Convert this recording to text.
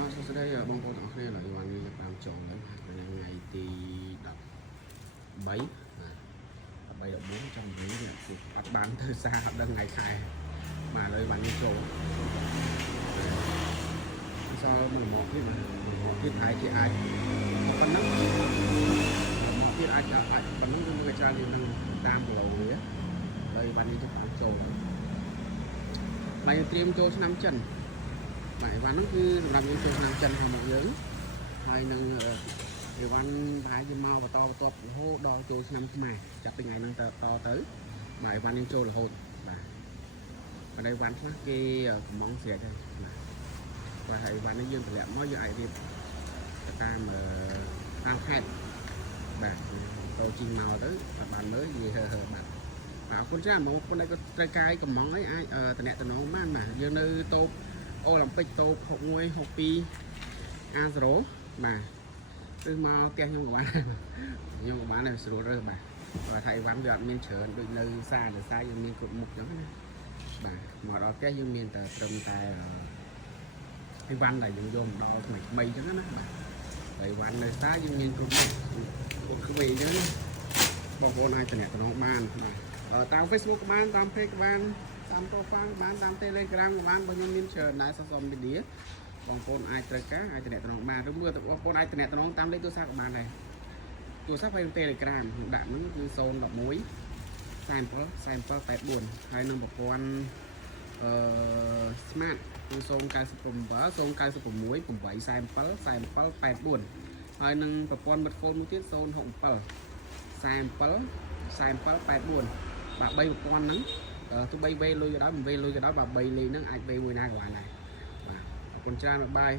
បាទសួស្តីបងប្អូនទាំងអស់គ្នាឥឡូវបានយើងតាមចូលនៅថ្ងៃទី13បាទ13 14ចំវិញអត់បានទៅសារអត់ដឹងថ្ងៃខែបាទឥឡូវបានយើងចូលសល់មួយមកទៀតមកទៀតអាចជាអាចប៉ុណ្ណឹងមកទៀតអាចប៉ុណ្ណឹងគឺមួយច្រើនយើងនឹងតាមគីឡូវាឥឡូវបានយើងចាប់បានចូលហើយត្រៀមចូលឆ្នាំចិនបាទអីវ៉ាន់ហ្នឹងគឺសម្រាប់យើងចូលឆ្នាំចិនផងមកយើងហើយនឹងអីវ៉ាន់ប្រហែលជាមកបន្តបន្ទាប់រហូតដល់ចូលឆ្នាំខ្មែរចាប់ពីថ្ងៃហ្នឹងទៅបាទអីវ៉ាន់យើងចូលរហូតបាទបណ្ដៃវ៉ាន់ខ្លះគេកំងស្រាច់ហើយបាទហើយអីវ៉ាន់នេះយើងតម្លាក់មកយើងអាចរៀបទៅតាមខេត្តបាទទៅជីងមកទៅបានមើលនិយាយបាទបាទអរគុណច្រើនបងប្អូនដែលក៏ត្រូវកាយកំងអីអាចតំណែងបានបាទយើងនៅតូបអូឡ িম্প ពិកតូប61 62 A0 បាទគឺមកផ្ទះខ្ញុំក៏បានខ្ញុំក៏បានស្រួលរើសបាទគាត់ថាអីវ៉ាន់វាអត់មានច្រើនដូចនៅសារយើងមានគ្រប់មុខចឹងណាបាទមកដល់ផ្ទះយើងមានតែត្រឹមតែអីវ៉ាន់ដែលយើងយកមកដល់ថ្មីចឹងណាបាទអីវ៉ាន់នៅសារយើងមានគ្រប់មុខគ្រប់គ្វេចឹងណាបងប្អូនអាចតំណែងបានបាទតាម Facebook ក៏បានតាម Page ក៏បានតាម Profile បានតាម Telegram ក៏បានបើខ្ញុំមានច្រើនដែរ Social Media បងប្អូនអាចត្រូវការអាចតំណែងបានឬមួយបងប្អូនអាចតំណែងតាមលេខទូរស័ព្ទក៏បានដែរទូរស័ព្ទហើយ Telegram ខ្ញុំដាក់ហ្នឹងគឺ011 47 ហើយនឹងប្រព័ន្ធSmart គឺ097 096 847 47 84ហើយនឹងប្រព័ន្ធ Midphone មួយទៀត067 47 84បាទ3ប្រព័ន្ធហ្នឹងទោះបីវេលុយក៏ដោយមិនវេលុយក៏ដោយបាទ3លេខហ្នឹងអាចវេមួយណាក៏បានដែរបាទអរគុណច្រើនបាយ